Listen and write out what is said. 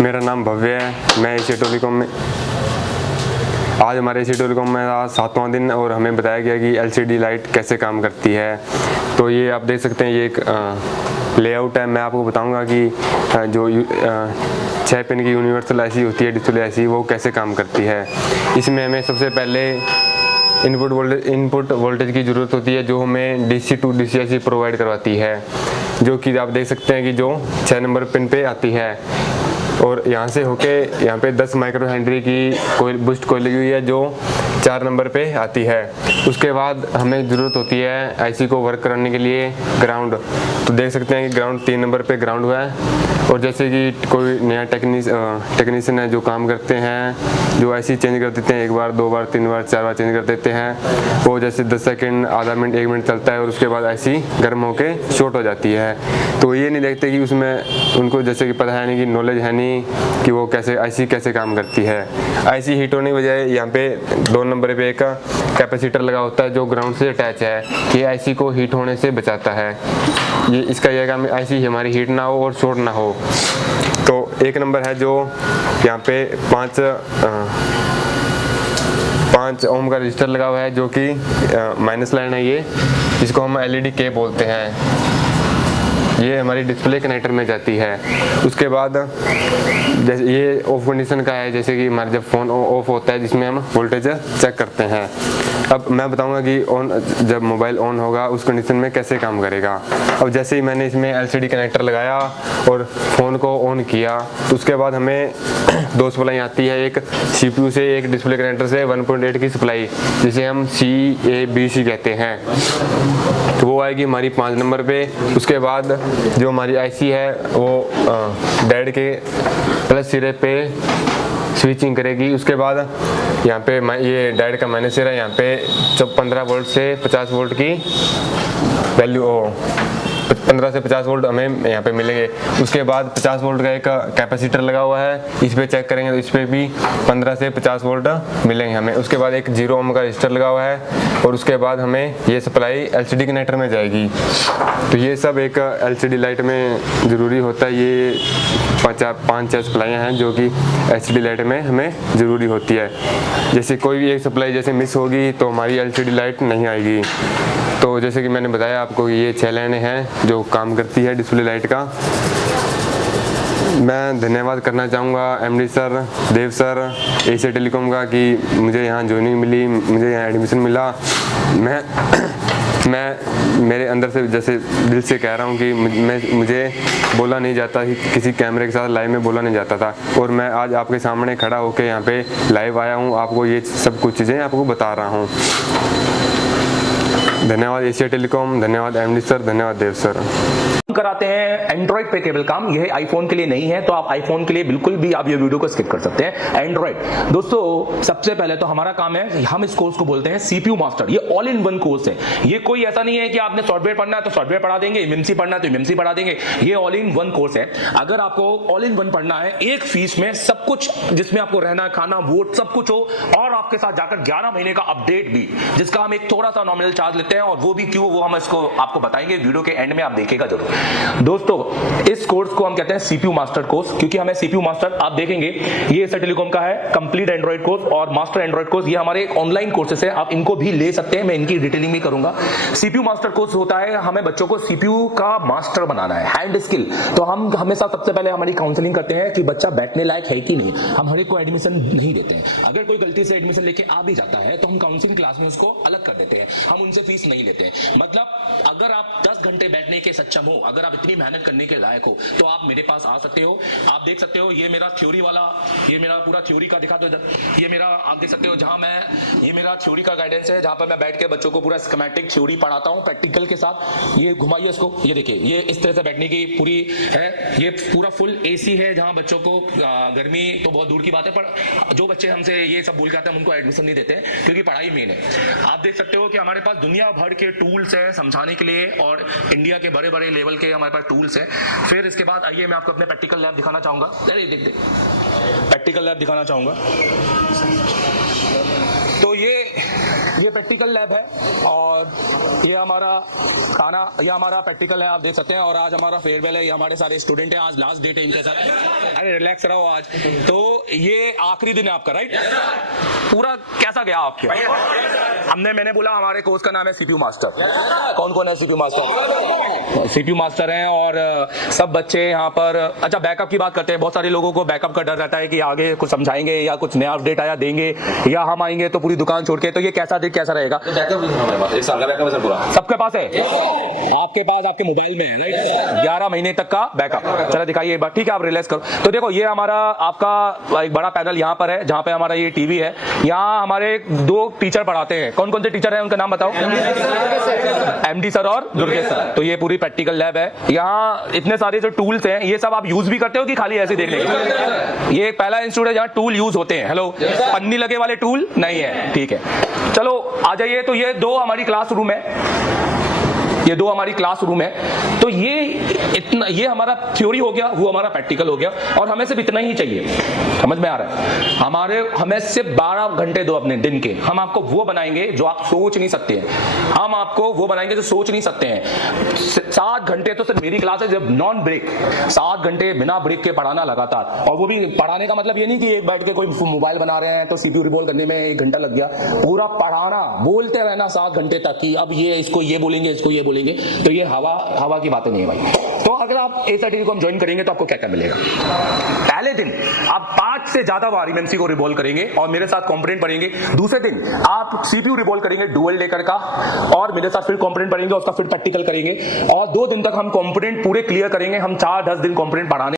मेरा नाम भव्य है। मैं एशिया टेलीकॉम में आज हमारे एशिया टेलीकॉम में आज 7वां दिन और हमें बताया गया कि एलसीडी लाइट कैसे काम करती है। तो ये आप देख सकते हैं, ये एक लेआउट है। मैं आपको बताऊंगा कि जो 6 पिन की यूनिवर्सल ऐसी होती है डिस्प्ले ऐसी, वो कैसे काम करती है। इसमें हमें सबसे पहले इनपुट वोल्टेज की ज़रूरत होती है, जो हमें डीसी टू डीसी ऐसी प्रोवाइड करवाती है, जो कि आप देख सकते हैं कि जो 6 नंबर पिन पे आती है। और यहाँ से होके यहाँ पे 10 माइक्रो हेनरी की कोई बूस्ट कोई लगी हुई है, जो 4 नंबर पे आती है। उसके बाद हमें ज़रूरत होती है आईसी को वर्क कराने के लिए ग्राउंड। तो देख सकते हैं कि ग्राउंड 3 नंबर पे ग्राउंड हुआ है। और जैसे कि कोई नया टेक्नीशियन है जो काम करते हैं, जो आईसी चेंज कर देते हैं, 1 बार 2 बार 3 बार 4 बार चेंज कर देते हैं, वो जैसे 10 सेकंड आधा मिनट 1 मिनट चलता है और उसके बाद आईसी गर्म होके शॉर्ट हो जाती है। तो ये नहीं देखते कि उसमें उनको जैसे कि पता है नहीं, कि नॉलेज है नहीं कि वो कैसे आईसी कैसे काम करती है। आईसी हीट होने की बजाय यहाँ पे 2 नंबर पे एक कैपेसिटर लगा होता है जो ग्राउंड से अटैच है, कि आईसी को हीट होने से बचाता है। ये इसका यह काम, आईसी हमारी हीट ना हो और शॉर्ट ना हो। तो 1 नंबर है जो यहाँ पे 5 ओम का रजिस्टर लगा हुआ है, जो कि माइनस लाइन है ये, जिसको हम एलईडी के बोलते हैं। ये हमारी डिस्प्ले कनेक्टर में जाती है। उसके बाद जैसे ये ऑफ कंडीशन का है, जैसे कि हमारा जब फ़ोन ऑफ होता है जिसमें हम वोल्टेज चेक करते हैं। अब मैं बताऊंगा कि ऑन, जब मोबाइल ऑन होगा उस कंडीशन में कैसे काम करेगा। अब जैसे ही मैंने इसमें एलसीडी कनेक्टर लगाया और फ़ोन को ऑन किया, तो उसके बाद हमें 2 सप्लाई आती है, एक सीपीयू से, एक डिस्प्ले कनेक्टर से 1.8 की सप्लाई, जिसे हम CABC कहते हैं। तो वो आएगी हमारी 5 नंबर पे। उसके बाद जो हमारी आईसी है वो डेड के प्लस सिरे पे स्विचिंग करेगी। उसके बाद यहाँ पे ये डायोड का माइनस सिरा, यहाँ पे जब 15 वोल्ट से 50 वोल्ट की वैल्यू 15 से 50 वोल्ट हमें यहाँ पे मिलेंगे। उसके बाद 50 वोल्ट का एक कैपेसिटर लगा हुआ है, इस पे चेक करेंगे तो इस पे भी 15 से 50 वोल्ट मिलेंगे हमें। उसके बाद एक 0 ओम का रजिस्टर लगा हुआ है, और उसके बाद हमें ये सप्लाई एलसीडी कनेक्टर में जाएगी। तो ये सब एक एलसीडी लाइट में ज़रूरी होता है। ये 5-6 सप्लाइयाँ हैं जो कि एलसीडी लाइट में हमें ज़रूरी होती है। जैसे कोई भी एक सप्लाई जैसे मिस होगी तो हमारी एलसीडी लाइट नहीं आएगी। तो जैसे कि मैंने बताया आपको कि ये 6 लाइनें हैं जो काम करती है डिस्प्ले लाइट का। मैं धन्यवाद करना चाहूँगा एमडी सर, देव सर, एशिया टेलीकॉम का, कि मुझे यहाँ ज्वाइनिंग मिली, मुझे यहाँ एडमिशन मिला। मैं मेरे अंदर से जैसे दिल से कह रहा हूँ कि मुझे बोला नहीं जाता, कि किसी कैमरे के साथ लाइव में बोला नहीं जाता था, और मैं आज आपके सामने खड़ा होकर यहाँ पे लाइव आया हूँ, आपको ये सब कुछ चीज़ें आपको बता रहा हूँ। धन्यवाद एशिया टेलीकॉम, धन्यवाद एमडी सर, धन्यवाद देव सर। कराते हैं एंड्रॉइड पे केबल काम, यह आईफोन के लिए नहीं है, तो आप आईफोन के लिए बिल्कुल भी आप ये वीडियो को स्किप कर सकते हैं। एंड्रॉइड दोस्तों, सबसे पहले तो हमारा काम है, हम इस कोर्स को बोलते हैं सीपीयू मास्टर। ये ऑल इन वन कोर्स है। ये कोई ऐसा नहीं है कि आपने सॉफ्टवेयर पढ़ना है तो सॉफ्टवेयर पढ़ा देंगे, एमएमसी पढ़ना है तो एमएमसी पढ़ा देंगे। ये ऑल इन वन कोर्स है। अगर आपको ऑल इन वन पढ़ना है, एक फीस में सब कुछ, जिसमें आपको रहना खाना वोट सब कुछ हो, और आपके साथ जाकर 11 महीने का अपडेट भी, जिसका हम एक थोड़ा सा नॉमिनल चार्ज लेते हैं, और वो भी क्यों, वो हम इसको आपको बताएंगे वीडियो के एंड में, आप देखिएगा जरूर। दोस्तों, इस कोर्स को हम कहते हैं सीपीयू मास्टर कोर्स, क्योंकि हमें सीपीयू मास्टर, आप देखेंगे ये एशिया टेलीकॉम का है कंप्लीट एंड्रॉइड कोर्स और मास्टर एंड्रॉइड कोर्स। ये हमारे ऑनलाइन कोर्सेस है, आप इनको भी ले सकते हैं, मैं इनकी डिटेलिंग भी करूंगा। सीपीयू मास्टर कोर्स होता है, हमें बच्चों को सीपीयू का मास्टर बनाना है, हैंड स्किल। तो हम हमेशा सबसे पहले हमारी काउंसलिंग करते हैं कि बच्चा बैठने लायक है कि नहीं। हम हर एक को एडमिशन नहीं देते हैं। अगर कोई गलती से एडमिशन लेके आ भी जाता है तो हम काउंसलिंग क्लास में उसको अलग कर देते हैं, हम उनसे फीस नहीं लेते हैं। मतलब अगर आप 10 घंटे बैठने के सक्षम हो, अगर आप इतनी मेहनत करने के लायक हो, तो आप मेरे पास आ सकते हो। आप देख सकते हो, ये मेरा थ्योरी वाला, ये मेरा पूरा थ्योरी का दिखा दो इधर, ये मेरा आप देख सकते हो जहां मैं, ये मेरा थ्योरी का गाइडेंस है, जहां पर मैं बैठ के बच्चों को पूरा स्कीमेटिक थ्योरी पढ़ाता हूं प्रैक्टिकल के साथ। ये घुमाइए इसको, ये देखिए, ये इस तरह से बैठने की पूरी है। ये पूरा फुल एसी है, जहां बच्चों को गर्मी तो बहुत दूर की बात है, पर जो बच्चे हमसे ये सब बोल के आते हैं हम उनको एडमिशन नहीं देते, क्योंकि पढ़ाई मेन है। आप देख सकते हो कि हमारे पास दुनिया भर के टूल्स हैं समझाने के लिए, और इंडिया के बड़े बड़े लेवल लेवल के हमारे पास टूल्स हैं। फिर इसके बाद आइए मैं आपको अपने प्रैक्टिकल लैब दिखाना चाहूँगा। अरे देख प्रैक्टिकल लैब दिखाना चाहूँगा। तो ये प्रैक्टिकल लैब है और ये हमारा खाना, ये हमारा प्रैक्टिकल है, आप देख सकते हैं। और आज हमारा फेयरवेल है, ये हमारे सारे स्टूडेंट हैं, आज लास्ट डेट है इनके साथ। अरे रिलैक्स रहो आज। तो ये आखिरी दिन है आपका, राइट? पूरा कैसा गया आपके? मैंने बोला हमारे कोर्स का नाम है सीपीयू मास्टर। कौन कौन है सीपीयू मास्टर? सीपीयू मास्टर हैं और सब बच्चे यहाँ पर। अच्छा, बैकअप की बात करते हैं। बहुत सारे लोगों को बैकअप का डर रहता है कि आगे कुछ समझाएंगे या कुछ नया अपडेट आया देंगे या हम आएंगे तो पूरी दुकान छोड़ के। तो ये कैसा रहेगा? एक साल का बैकअप है सर पूरा। सबके पास है? आपके पास आपके मोबाइल में है, राइट? 11 महीने तक का बैकअप। चलो दिखाइए एक बार, ठीक है? आप रिलैक्स करो। तो देखो ये हमारा आपका एक बड़ा पैनल यहाँ पर है, जहाँ पे हमारा ये टीवी है। यहाँ हमारे 2 टीचर पढ़ाते हैं। कौन कौन से टीचर हैं, उनका नाम बताओ? एमडी सर और दुर्गेश सर। तो ये पूरी प्रैक्टिकल लैब है। यहाँ इतने सारे जो टूल्स हैं, ये सब आप यूज भी करते हो कि खाली ऐसे देखने के? ये पहला इंस्टीट्यूट है जहाँ टूल यूज होते हैं। हेलो, पन्नी लगे वाले टूल नहीं है, ठीक है? चलो आ जाइए। तो ये 2 हमारी क्लासरूम है, ये 2 हमारी क्लासरूम है। तो ये हमारा थ्योरी हो गया, वो हमारा प्रैक्टिकल हो गया। और हमें सिर्फ इतना ही चाहिए, समझ में आ रहा है? हमें सिर्फ 12 घंटे दो अपने दिन के। हम आपको वो बनाएंगे जो आप सोच नहीं सकते हैं। हम आपको वो बनाएंगे जो सोच नहीं सकते हैं। 7 घंटे तो सिर्फ मेरी क्लास है, जब नॉन ब्रेक 7 घंटे बिना ब्रेक के पढ़ाना लगातार। और वो भी पढ़ाने का मतलब ये नहीं कि एक बैठ के कोई मोबाइल बना रहे हैं तो सीपीयू रिवॉल्व करने में 1 घंटा लग गया। पूरा पढ़ाना, बोलते रहना 7 घंटे तक कि अब ये इसको ये बोलेंगे, इसको ये बोलेंगे। तो ये हवा की बातें नहीं है भाई। तो अगर आप एसआईटी को हम ज्वाइन करेंगे तो आपको क्या क्या मिलेगा? पहले दिन आप 5 से ज्यादा बार एमएमसी को रिवॉल्व करेंगे और मेरे साथ कंपोनेंट पढ़ेंगे। दूसरे दिन आप सीपीयू रिवॉल्व करेंगे डुअल डेकर का और मेरे साथ फिर कंपोनेंट पढ़ेंगे, उसका फिर प्रैक्टिकल करेंगे। और 2 दिन तक हम कंपोनेंट पूरे क्लियर करेंगे। हम 4-10 दिन कंपोनेंट पढ़ाने